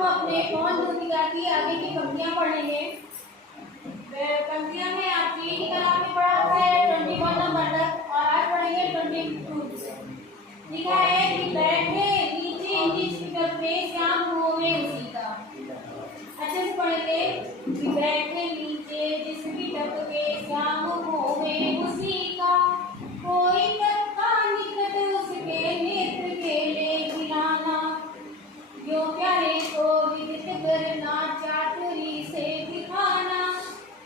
हम अपने कौन दूतिका की आगे की पंक्तियां पढ़ेंगे। पंक्तियां में आपकी कल आपने पढ़ा है 21 नंबर तक और आज पढ़ेंगे 22 से। लिखा है कि बैठे नीचे जिस पिटक पे श्याम होवे उसी का। अच्छे से पढ़ेंगे कि बैठे नीचे जिस पिटक पे श्याम होवे उसी का, कोई पत्ता निकट उसके नेत्र के ले गिराना, यो प्यारे को विदित करना चातुरी से दिखाना,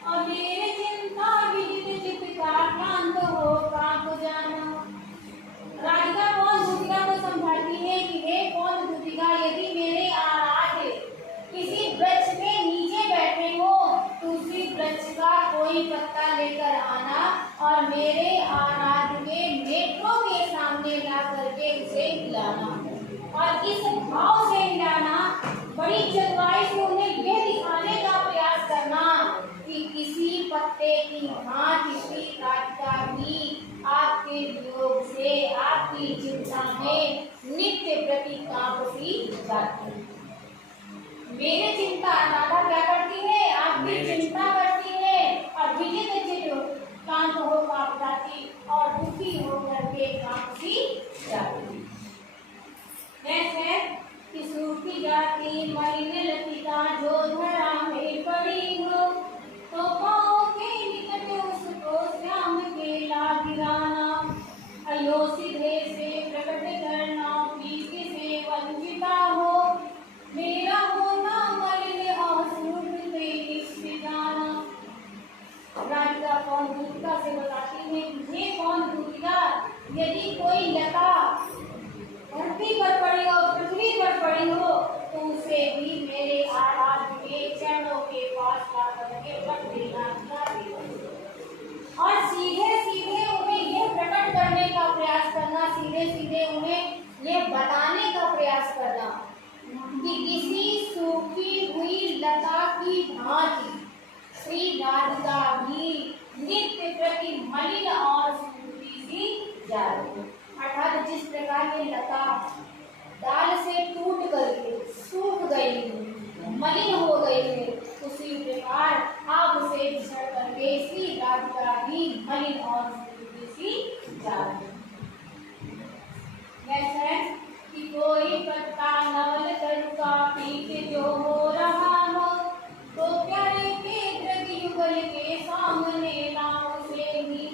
और मेरे चिंता विदित चित्त का क्लांत हो कांप जाना। राधिका कौन दूतिका को समझाती है कि हे कौन दूतिका, यदि मेरे आराध्य किसी वृक्ष के नीचे बैठे हो तो उसी वृक्ष का कोई पत्ता लेकर आना और मेरे आराध्य के नेत्रों के सामने ला करके उसे हिलाना, और इस भाव से हिलाना, बड़ी चतुराई से उन्हें यह दिखाने का प्रयास करना कि किसी पत्ते की भांति श्री राधिका भी आपके वियोग से आपकी चिंता में नित्य प्रति कांपती जाती है। मेरे चिंता राधा क्या करती है, आपकी चिंता करती है और विजित चित्त कांत हो कांप जाती और दुखी होकर के कांपती जाती है कि सूखी जाती मलिन लतिका जो धरा में पड़ी हो, तो पाँव के निकट उसको श्याम के ला गिराना, अयो सीधे से प्रकट करना प्रीति से वंचिता हो, मेरा होना मलिन आंसू से निष्ठिजाना। राधिका कौन दूतिका से बताती है कि ये कौन दूतिका, यदि कोई लता धरती पर पड़ी हो, पृथ्वी पर पड़ी हो, तो उसे भी मेरे आराध्य के चरणों के पास ला करके रख देना चाहिए और सीधे सीधे उन्हें यह प्रकट करने का प्रयास करना, सीधे सीधे उन्हें यह बताने का प्रयास करना कि किसी सूखी हुई लता की भांति श्री राधिका भी नित्य प्रति मलिन और सूखी सी जा रही है। अर्थात जिस प्रकार ये लता डाल से टूट करके सूख गई है, मलिन हो गई है, उसी प्रकार आप उसे बिछड़ करके श्री राधिका भी मलिन और सूखी सी जा रही है। कि कोई पत्ता नवल तरुका पीत जो हो रहा हो, तो प्यारे के दृग युगल के सामने ना उसे ही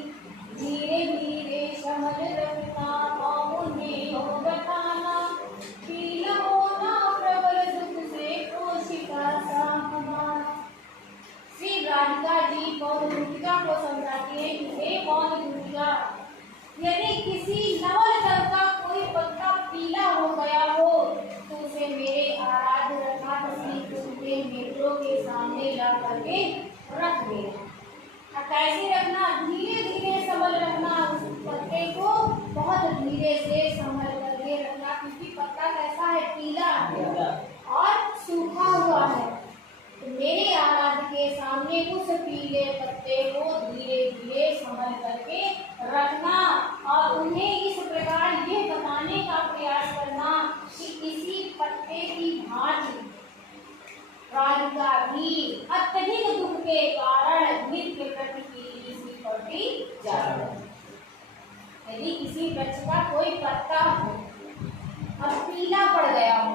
धीरे धीरे शमल रखना, उन्हें हो बताना, पीला होना प्रबल दुख से कोशिका सामना। श्री राधिका जी कौन दूतिका को समझाती है कि हे कौन दूतिका, यदि किसी नवल तल का कोई पत्ता पीला हो गया हो तो उसे मेरे आराध्य अर्थात श्री कृष्ण के नेत्रों के सामने ला करके रख देना। कैसे रखना, धीरे धीरे संभल रखना, उस पत्ते को बहुत धीरे से संभल करके रखना, क्योंकि पत्ता कैसा है, पीला और सूखा हुआ है। तो मेरे आराध्य के सामने उस पीले पत्ते को धीरे धीरे संभल करके रखना और उन्हें इस प्रकार ये बताने का प्रयास करना कि इसी पत्ते की भांति राधिका भी अत्यधिक दुख के कारण नित्य प्रति सी पड़ती जा रही है। यदि किसी वृक्ष का कोई पत्ता हो और पीला पड़ गया हो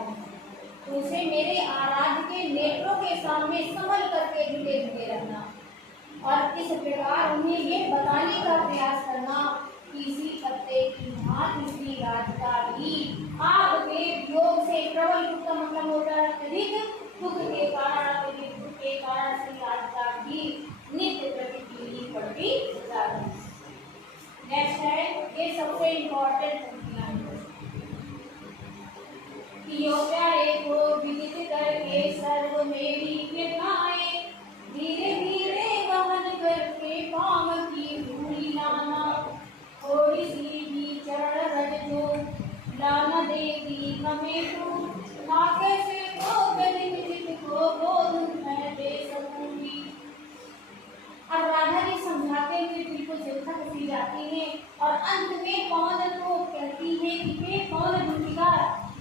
तो उसे मेरे आराध्य के नेत्रों के सामने संभल करके धीरे धीरे रखना और इस प्रकार उन्हें ये बताने का प्रयास करना कि इसी पत्ते की भांति श्री राधिका भी आपके वियोग से प्रबल दुख का मतलब होता है अत्यधिक दुख के कारण, अत्यधिक दुख के कारण श्री राधिका भी नित्य प्रति पीली पड़ती जा रही है। नेक्स्ट है, ये सबसे इम्पोर्टेंट यो प्यारे को विदित करके सर्व मेरी कृपाएं, धीरे धीरे वहन करके पाम की धूली लाना, थोड़ी सी भी चरण रज जो लाना देगी हमें तू, ना कैसे को गलित चित को बोध मैं दे सकूंगी। अब राधा जी समझाते हुए बिल्कुल चिंतक सी जाती है और अंत में कौन को कहती है कि हे कौन दूतिका,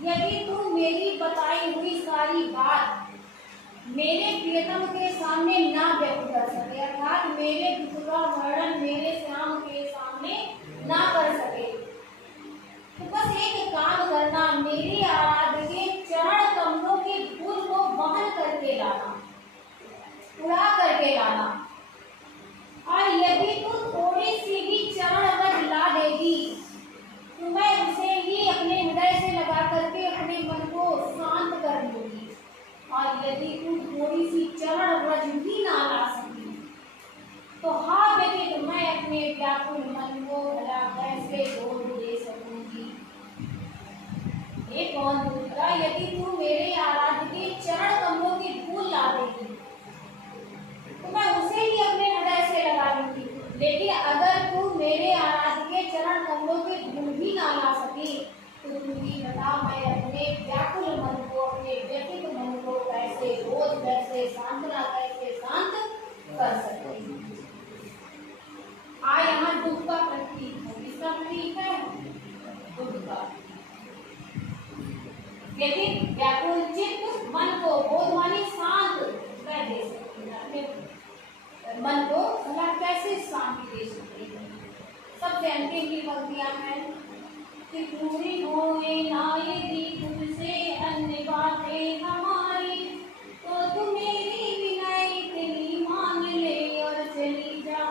यदि तू मेरी बताई हुई सारी बात मेरे प्रियतम के सामने ना व्यक्त कर सके, अर्थात मेरे दुख का वर्णन मेरे श्याम के सामने ना कर सके, तो बस एक काम करना, मेरी आराध्य के चरण कमलों के धूल को वहन करके लाना, उड़ा करके लाना। और यदि तू थोड़ी सी भी चरण रज ला देगी तो मैं उसे ही अपने हृदय से लगा करके अपने मन को शांत कर लूंगी। और यदि तू थोड़ी सी चरण रज भी ना ला सकी तो हाँ बेटे, तो मैं अपने व्याकुल मन को भला कैसे बोध दे सकूंगी। एक कौन दूसरा, यदि तू मेरे आराध्य के चरण कमलों की धूल ला देगी तो मैं उसे ही अपने हृदय से लगा लूंगी। लेकिन अगर तू मेरे आराध्य के चरण कमलों की धूल भी ना ला सकी तो तू ही बता, मैं अपने व्याकुल मन को, अपने व्यथित मन को कैसे बोध, कैसे सांत्वना, कैसे शांत कर सकती हूँ। यहाँ दुख का प्रतीक है, किसका प्रतीक है? दुख का। लेकिन व्याकुल चित्त मन को बोधवानी शांत कर दे सकती है, अपने मन को भला कैसे शांति दे सकती है। सबसे अंतिम की पंक्तियां हैं कि पूरी होए ना यदि तुझसे अन्य बातें हमारी तो तू मेरी विनय तेरी मान ले और चली जा।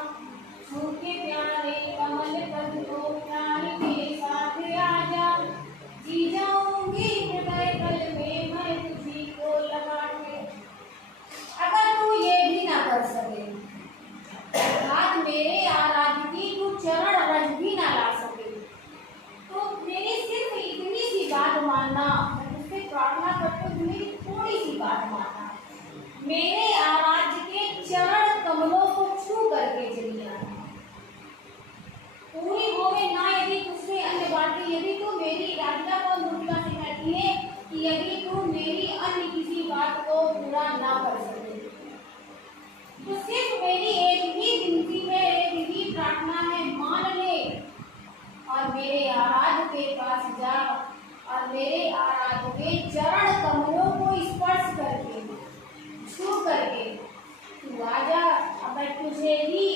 सूखे प्यारे कमल पद को प्यार के साथ आजा, जी जाऊंगी हृदय तल में मैं तुझी को लगा के। अगर तू ये भी ना कर सके, अर्थात मेरे आराध्य की तू चरण रज भी ना ला सके, तो मेरी सिर्फ इतनी सी बात मानना, मैं तुझसे प्रार्थना करती हूँ, मेरी थोड़ी सी बात मानना, मेरे आराध्य के चरण कमलों को छू करके चली आना। पूरी होवे ना यदि तुझसे अन्य बातें, यदि तू मेरी राधिका को मूर्तिका से कहती है कि यदि तू मेरी अन्य किसी बात को पूरा ना कर सके तो सिर्फ मेरी एक ही विनती है, एक ही प्रार्थना है, मान ले और मेरे आराध्य के पास जा और मेरे आराध्य के चरण कमलों को स्पर्श करके, छू करके तू आजा। अब मैं तुझे ही